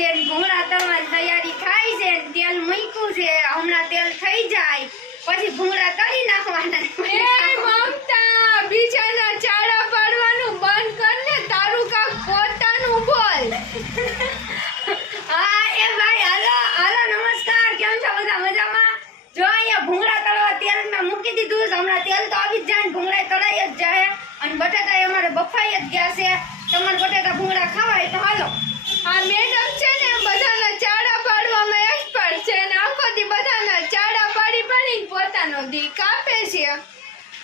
છે ભૂંગળા તળવાની તૈયારી થાય છે તેલ મૂક્યું છે હમણાં તેલ થઈ જાય પછી ભૂંગળા તળી નાખવાના એ મમતા બીજાના ચાડા પાડવાનું બંધ કર ને તારું કાક પોતાનું બોલ હા એ ભાઈ હાલો હાલો નમસ્કાર કેમ છો બધા મજામાં જો અહીંયા ભૂંગળા તળવા તેલ મેં મૂકી દીધું છે હમણાં તેલ તો આવી જ જાય ને ભૂંગળા તળાઈ જ જાય અને બટાટા અમારે બફાઈ જ ગયા છે તમારે બટાટા ભૂંગળા ખાવાય તો હાલો આ મેડમ છે ને બધાના ચાડા પાડવામાં એક્સપર્ટ છે ને આખો દી બધાના ચાડા પાડી પાડીને પોતાનો દી કાપે છે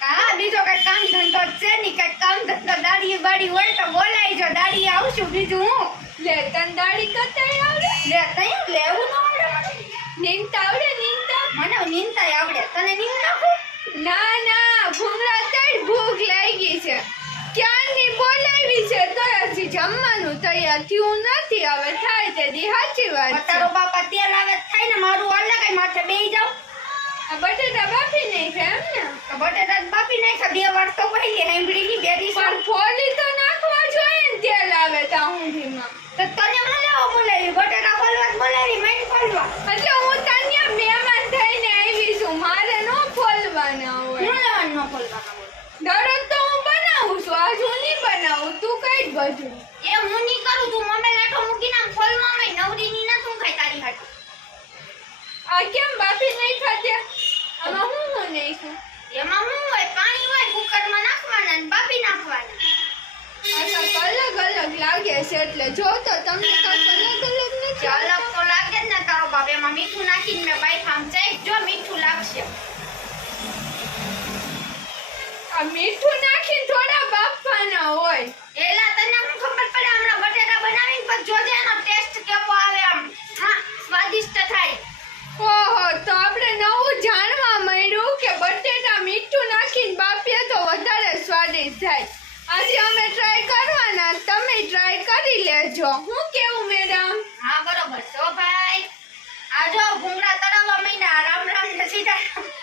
હા બીજો કઈ કામ ધંધો છે નહીં કઈ કામ ધંધો દાડી બાડી હોય તો બોલાઈ જો દાડી આવશું બીજું હું લે તન દાડી કરતા આવડે લે તઈ લેવું ન આવડે નીંદતા આવડે નીંદતા મને નીંદતા આવડે તને નીંદ નાખું ના ના ભૂંગળા તળ ભૂખ લાગી છે ક્યાંની બોલાવી છે તો હજી જમવાનું તૈયાર થયું નથી હવે થાય તે દી સાચી વાત છે તારો બાપા તેલ આવે થાય ને મારું અલગ કઈ માથે બેહી જાવ આ બટેટા બાફી નાખ્યા એમ ને તો બટેટા બાપી નાખ્યા બે વાર તો પહેલી સાંભળી ની બે દિવસ પણ ફોલી તો નાખવા જોઈએ ને તેલ આવે ત્યાં સુધીમાં તો તને મને લેવા બોલાવી બટેટા ફોલવા બોલાવી મેં ફોલવા એટલે હું તને મહેમાન થઈને આવી છું મારે નો ફોલવાના હોય હું લેવાનું ન ફોલવાના બોલ દરરોજ તો હું બનાવું છું આજ હું નહીં બનાવું તું કઈ જ બધું એ હું નહીં કરું તું મમ્મી લાઠો મૂકીને આમ ફોલવા માં નવરી ની ના તું ખાઈ તારી હાટુ આ કેમ બાફી નહીં ખાતે આમાં હું નાખું એમાં હું હોય પાણી હોય કુકરમાં નાખવાના ને બાફી નાખવાના આ કાંઈક અલગ અલગ લાગે છે એટલે જો તો તમને કાંઈક અલગ અલગ નથી અલગ તો લાગે જ ને તારો બાપ એમાં મીઠું નાખીને મેં બાઈક આમ ચેક જો મીઠું લાગશે આ મીઠું નાખીને થોડા બાફવાના હોય એલા તને હું ખબર પડે હમણાં બટેટા બનાવીને પછી જોજે એનો ટેસ્ટ કેવો આવે આમ હા સ્વાદિષ્ટ થાય ઓહો તો આપણે નવું જાણવા મળ્યું કે બટેટા મીઠું નાખીને બાફીએ તો વધારે સ્વાદિષ્ટ થાય આજે અમે ટ્રાય કરવાના તમે ટ્રાય કરી લેજો હું કેવું મેડમ હા બરોબર તો ભાઈ આ જો ભૂંગળા તળાવવા મહિના રામ રામ ને સીતારામ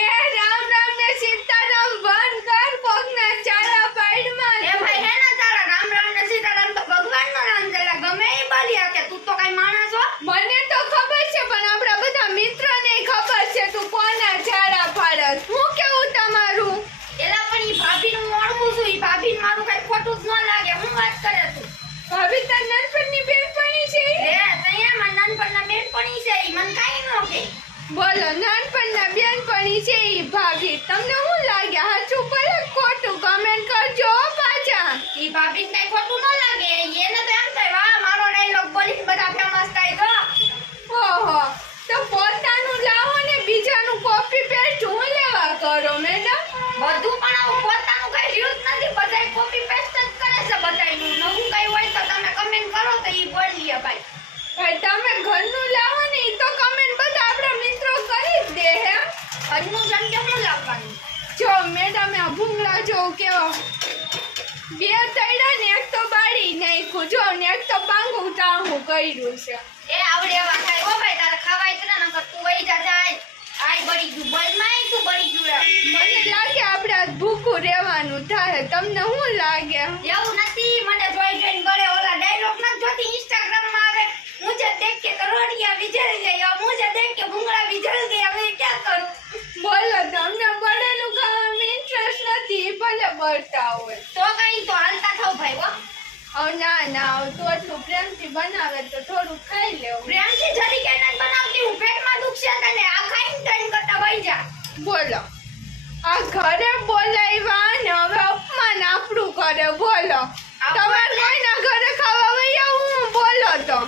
એ રામ રામ ને સીતારામ બંધ કર કોકના ચાલા પાડમાં એ ભાઈ હે ને તારા રામ રામ ને સીતારામ તો ભગવાનનો નામ દેલા ગમે એ બોલ્યા કે તું તો કઈ માણસ હો મને તો ખબર છે પણ આપણા બધા મિત્રને ખબર છે તું કોના ચારા પાડસ હું કેવું તમારું એલા પણ ઈ ભાભીનું મોડું છું ઈ ભાભીને મારું કઈ ખોટું જ ન લાગે હું વાત કરે તું ભાભી તાર નાનપણની બેનપણી છે રે તૈયા માં નાનપણના બેનપણી છે ઈ મને કાઈ ન કે બોલો નાનપણના બેનપણી છે ઈ ભાભી તમને શું લાગે સાચું ભલે ખોટું કમેન્ટ કરજો પાછા ઈ ભાભીને કઈ ખોટું ન લાગે એને તો એમ થાય વાહ મારો ડાયલોગ બોલીને બધા ફેમસ થાય તો ઓહો તો પોતાનું લાવો ને બીજાનું કોપી પેસ્ટ હું લેવા કરો મેડમ બધું પણ આવું પોતાનું કઈ રહ્યું જ નથી બધાય કોપી પેસ્ટ જ કરે છે બધાયનું નવું કઈ હોય તો તમે કમેન્ટ કરો તો ઈ બોલીએ ભાઈ ભાઈ તમે ઘરનું લાવો ને ઈ તો કમેન્ટ બધા આપણા મિત્રો કરી જ દે હે ઘરનું જેમ કે હું લાવવાનું જો મેડમ આ ભૂંગળા જો કેવો બે તૈડા ને એક તો બાળી નાખ્યું જો ને એક તો પાંગું ટાંગું કર્યું છે એ આવડે એવા થાય ઓ ભાઈ તારે ખવાય તો ના નકર તું વઈ જા જાય આય બળી ગયું બોલ માં તું બળી ગયું મને લાગે આપણે આજ ભૂખું રહેવાનું થાય તમને શું લાગે એવું નથી મને જોઈ જોઈને બળે ઓલા ડાયલોગ ન જોતી ઇન્સ્ટાગ્રામ માં આવે મુझे देख के करोड़िया बिजल गया मुझे देख के भूंगड़ा बिजल गया मैं क्या करूं બોલો તમને બળેલું ખાવામાં ઇન્ટરેસ્ટ નથી ભલે બળતા હોય તો કઈ તો હાલતા થાવ ભાઈ હો ના ના તો એટલું પ્રેમથી બનાવે તો થોડું ખાઈ લેવું પ્રેમથી જરી કે નથી બનાવતી હું પેટમાં દુખશે તને આ ખાઈને ટન કરતા વઈ જા બોલો આ ઘરે બોલાવ્યા ને હવે અપમાન આપણું કરે બોલો તમારે કોઈના ઘરે ખાવા વયા હું બોલો તો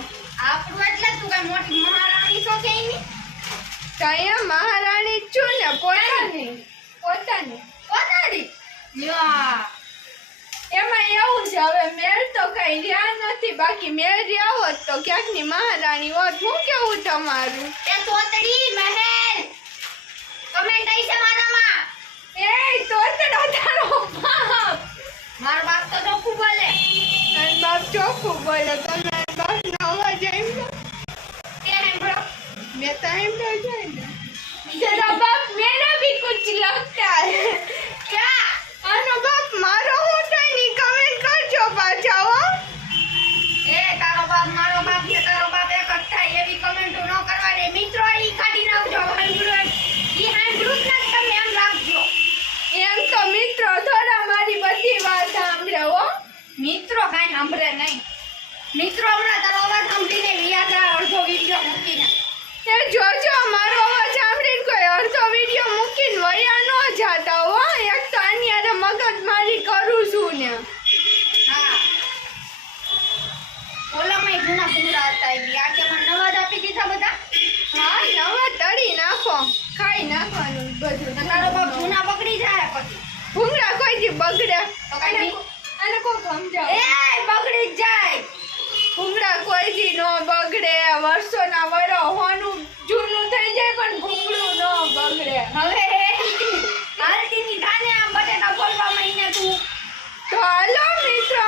આપણું એટલે તું કઈ મોટી મહારાણી છો કે ની ત્યાં મહારાણી જ છું ને પોતાની પોતાની યા એમાં એવું છે હવે મેળ તો કઈ રહ્યા નથી બાકી મેળ રહ્યા હોત તો ક્યાંકની મહારાણી હોત હું કેવું તમારું એ તોતડી મહેલ કમેન્ટ આવી છે મારામાં એ તોતડો તારો બાપ મારો બાપ તો ચોખ્ખું બોલે તારો બાપ ચોખ્ખું બોલે તમારા બાપનો અવાજ આવ્યો કે હેમ્બ્રો मैं टाइम पे जाएंगे तेरा बाप मेरा भी कुछ लगता है क्या આનો બાપ મારો હું થાય ની કમેન્ટ કરજો પાછા હો એ તારો બાપ મારો બાપ કે મિત્રો કાંઈ સાંભળે નહીં. મિત્રો હમણાં તારો અવાજ સાંભળીને વ્યા જાય અડધો વિડીયો મૂકીને. એ જોજો મારો અવાજ સાંભળીને કોઈ અડધો વિડીયો મૂકીને વયા ન જાતા હો. એક તો આની હારે મગજમારી કરું છું ને. હા ઓલામાં જૂના ભૂંગળા હતા એ આ કે મને નવા જ આપી દીધા બધા. હા નવા તળી નાખો, ખાઈ નાખવાનું બધું. તો તારો બાપ જૂના બગડી જાય પછી. ભૂંગળા કોઈથી બગડે? તો કાંઈ આને કોઈ સમજાવો. એ બગડી જ જાય. ભૂંગળા કોઈથી ન બગડે. વર્ષોના વરો હોનું જૂનું થઈ જાય પણ ભૂંગળું ન બગડે. હવે હાલતીની થાને આમ બટેટા બોલવા માંડીને તું. તો હાલો મિત્રો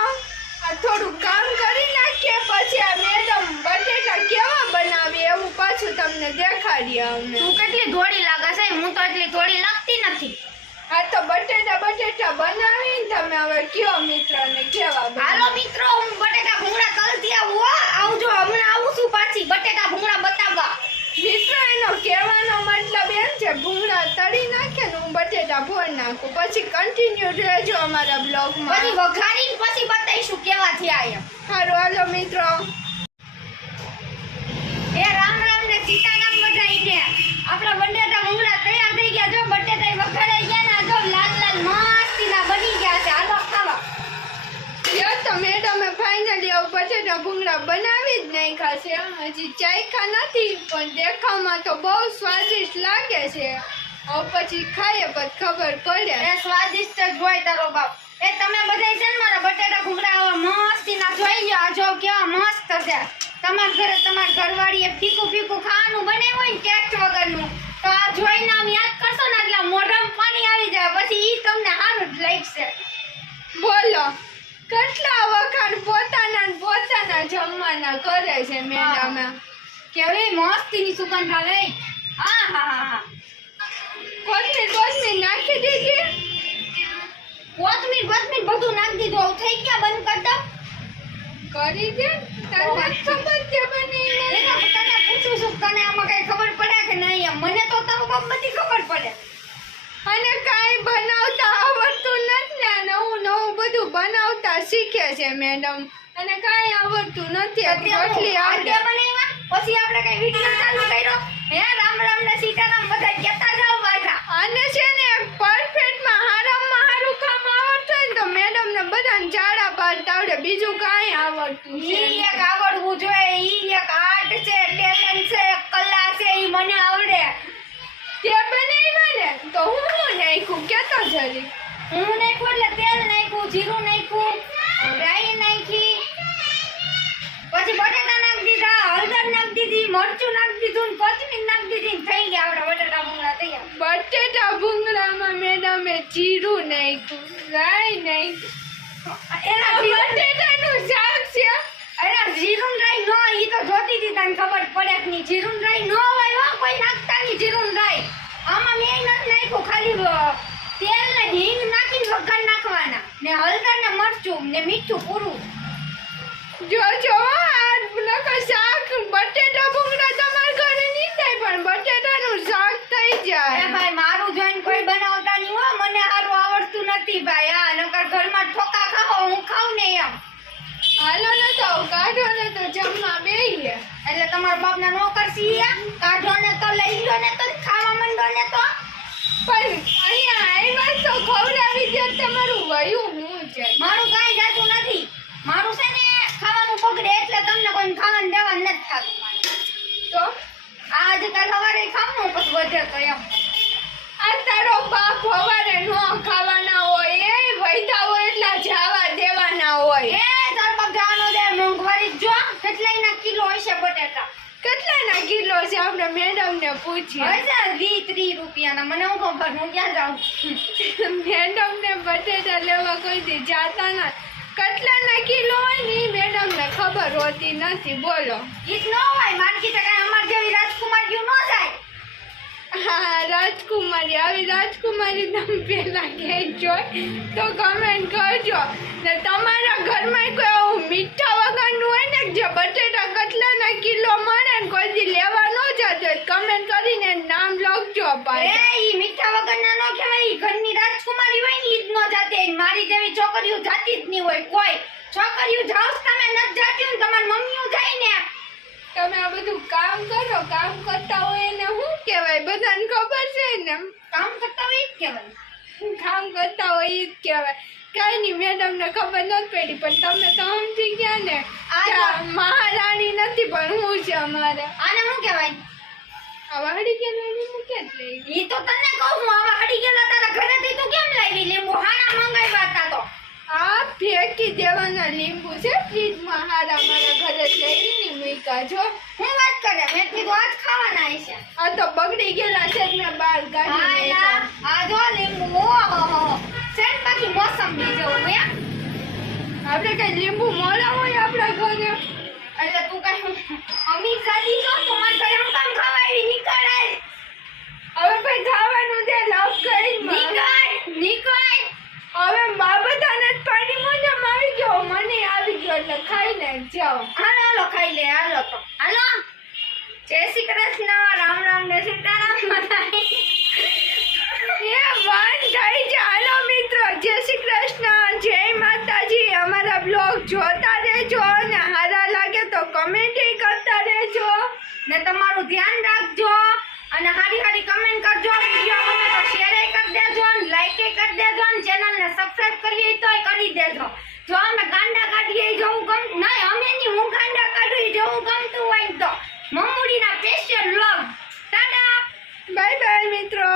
આ થોડું કામ કરી નાખીએ પછી આ મેડમ બટેટા કેવા બનાવીએ એવું પાછું તમને દેખાડીએ અમને. તું કેટલી ધોળી લાગે છે, હું તો એટલી ધોળી લાગતી નથી. આ તો બટેટા બનાવીને તમે હવે કયો મિત્રને કેવા હાલો મિત્રો હું બટેટા ભૂંગળા તલતી આવું હો. આવજો હમણાં આવું છું પાછી બટેટા ભૂંગળા બતાવવા. મિત્રો એનો કહેવાનો મતલબ એમ છે ભૂંગળા તળી નાખે ને હું બટેટા ભોર નાખું. પછી કન્ટિન્યુ રહેજો અમારા બ્લોગમાં. પછી વઘારીને પછી બતાવીશું કેવા થયા એમ. સારું હાલો મિત્રો. એ રામ રામ ને સીતારામ બધાઈને. આપણા બટેટા ભૂંગળા તૈયાર થઈ ગયા. જો બટેટા વઘારાઈ ગયા ને જો લાલ લાલ મસ્તીના બની ગયા છે. હાલો ખાવા. યો તો મેડમે ફાઇનલી બટેટા ભૂંગળા બનાવી જ નાખ્યા છે. હજી ચાખ્યા નથી પણ દેખાવમાં તો બહુ સ્વાદિષ્ટ લાગે છે. હવે પછી ખાઈએ પછી ખબર પડે. એ સ્વાદિષ્ટ જ હોય તારો બાપ. એ તમે બધાય છે ને મારા બટેટા ભૂંગળા આવા મસ્તીના જોઈ લો. આ જો કેવા મસ્ત છે. તમારા ઘરે તમારા ઘરવાળીએ ફીકું ફીકું ખાવાનું બનાવ્યું હોય ને ટેસ્ટ વગરનું તો આ જોઈને આમ યાદ કરશો ને એટલે મોઢામાં પાણી આવી જાય. પછી ઈ તમને સારું જ લાગશે. બોલો કેટલા વખાણ પોતાના જમવાના કરે છે મેડમે. કેવી મસ્તીની સુગંધ આવે. હા હા હા હા. કોથમીર નાખી દીધી. કોથમીર બધું નાખી દીધું. હવે થઈ ગયા બંધ કરી દો. કરી દે. તને ખબર છે બની એના તને પૂછું છું તને આમાં કઈ ખબર પડે કે નહીં એમ. મને તો તારું બાપ બધી ખબર પડે. અને કાંઈ બનાવતા આવડતું નથી ને નવું બધું બનાવતા શીખે છે મેડમ. અને કાંઈ આવડતું નથી. રોટલી આવડે. બનાવ્યા પછી આપણે કઈ વિડિયો ચાલુ કર્યો. હે રામ રામ ને સીતારામ બધા કહેતા જાવ પાછા. અને છે ને પરફેક્ટમાં હારામાં હારું કામ આવડતું હોય ને તો મેડમ ને બધાને જાડા પાડતા આવડે. બીજું કાંઈ આવડતું છે ઈ એક આવડવું જોઈએ. ઈ એક આર્ટ છે, ટેલેન્ટ છે, કલા છે. ઈ મને આવડે. તે બનાવ્યા ને તો હું નાખ્યું કેતો જરી. હું નાખ્યું એટલે તેલ નાખ્યું, જીરું નાખ્યું, રાઈ નાખી, પછી બટાટા નાખી દીધા, હળદર નાખી દીધી, મરચું નાખી દીધું, ને કોથમીર નાખી દીધી. થઈ ગયા આપણા બટાટા ભૂંગળા તૈયાર. બટેટા ભૂંગળામાં મેડમે જીરું નાખ્યું, રાઈ નાખ્યું. એના બટેટાનું શાક છે. અરે જીરું રાઈ નો ઈ તો જોતી હતી તને ખબર પડે કે નહીં. જીરું રાઈ નો હોય હો કોઈ નાખતા નહીં જીરું રાઈ. આમાં મેં નથી નાખ્યું. ખાલી તેલ ને હિંગ નાખીને વઘાર નાખવાના ને હળદર ને મરચું ને મીઠું પૂરું. જોજો આ નકર શાક બટેટા ભૂંગળા તમારા ઘરે નહીં થાય પણ બટેટાનું શાક થઈ એ જાય. ભાઈ મારું જોઈને કોઈ બનાવતા નહીં હો. મને સારું આવડતું નથી ભાઈ. આ નકર ઘરમાં ઠોકા ખાઓ હું ખાઉં ને એમ. હાલો ને તો કાઢો ને તો જમવા બેહીએ. એટલે તમારા બાપના નોકર છીએ. કાઢો ને તો લઈ લો ને તો ખાવા માંડો ને તો. પણ અહીંયા આવ્યા તો ખવડાવી દે. તમારું વયું હું છે. મારું કાંઈ જાતું નથી. મારું છે ને ખાવાનું બગડે એટલે તમને કોઈ ખાવાનું દેવાનું નથી થતું. તો આજકાલ સવારે ખાવાનું પછી વધે તો એમ. આ તારો બાપ હવારે નો ખાવાના હોય એ વૈધા હોય એટલા જવા દેવાના હોય. એ તાર બાપ જવાનો દે. મોંઘવારી જો કેટલાયના કિલો હશે બટેટા. કેટલાના કિલો છે આપણે મેડમ ને પૂછીએ. હશે 20-30 રૂપિયાના. મને હું ખબર હું ક્યાં જાઉં. મેડમ ને બટેટા લેવા કોઈ દી જાતા ના. કેટલાના કિલો હોય ને મેડમ ને ખબર હોતી નથી. બોલો ઈ જ ન હોય. માર્કેટે કાંઈ અમાર જેવી રાજકુમારીઓ ન જાય. હા રાજકુમારી. આવી રાજકુમારી તમે પેલા કહેજો તો કમેન્ટ કરજો. ને તમારા ઘરમાં કોઈ આવું મીઠા વગરનું હોય ને જે બટેટા કેટલાના કિલો મળે ને કોઈ દી લેવા ન જતો કમેન્ટ કરીને નામ લખજો. પાછા. ઈ મીઠા વગરના નો કહેવાય. ઈ ઘરની રાજકુમારી હોય ને ઈ જ નો જાતે. મારી જેવી છોકરીઓ જાતી જ નહીં હોય કોઈ. છોકરીઓ જાવ તમે નથી જાતી ને તમારી મમ્મીઓ જાય ને. તમે આ બધું કામ કરો, કામ કરતા હોય એને શું કહેવાય? બધાને ખબર છે ને. કામ કરતા હોય ઈ જ કહેવાય. કામ કરતા હોય ઈ જ કહેવાય. કઈ નહીં, મેડમને ખબર નથી પડી, પણ તમે તો સમજી ગયા ને. આ આ મહારાણી નથી પણ હું છે અમારે. આને શું કહેવાય? આ વાડી કે નાની મૂકે જ લઈ. ઈ તો તને કહું છું. આવા હડી ગયેલા તારા ઘરેથી તું કેમ લાવી લીંબુ? હારા મંગાવ્યા હતા તો. આ ફેંકી દેવાના લીંબુ છે ફ્રીજમાં. હારા મારા ઘરે લઈને મૂક્યા જો. હું વાત કરે? મેં કીધું આજ ખાવાના હશે. આ તો બગડી ગયેલા છે જ મેં બહાર કાઢી હાલા, નાખ્યા. આ જો લીંબુ. ઓહો. સેટ બાકી મોસંબી જેવું હે. આપણે કઈ લીંબુ મોડા હોય આપણા ઘરે? એટલે તું કઈ અમીર જાતી છો? તું મારા ઘરે હું કામ ખાવા આવી? નીકળ આય. હવે ભાઈ ખાવાનું દે, લવ કરી નીકળ. હવે બાબતાને જ પાણી મોઢામાં આવી ગયો, મને આવી ગયો એટલે ખાઈને જાઓ. હાલો ખાઈ લે. હાલો તો હાલો. જય શ્રી કૃષ્ણ. રામ રામ ને સીતારામ. એ વાન થઈ છે. હાલો મિત્રો, જય શ્રી કૃષ્ણ, જય માતાજી. અમારા બ્લોગ જોતા રહેજો અને સારા લાગે તો કમેન્ટ કરતા રહેજો ને તમારું ધ્યાન રાખજો અને હારી કમેન્ટ કરજો. વિડિયો ગમે તો શેર કરી દેજો અને લાઈક કરી દેજો અને ચેનલને સબસ્ક્રાઇબ કરવી હોય તોય કરી દેજો. જો અમે ગાંડા કાઢીએ જવું ગમ નહીં, અમે નહીં, હું ગાંડા કાઢી જવું ગમતું હોય ને તો મમ્મુડીના special vlog. Tata. Bye bye મિત્રો.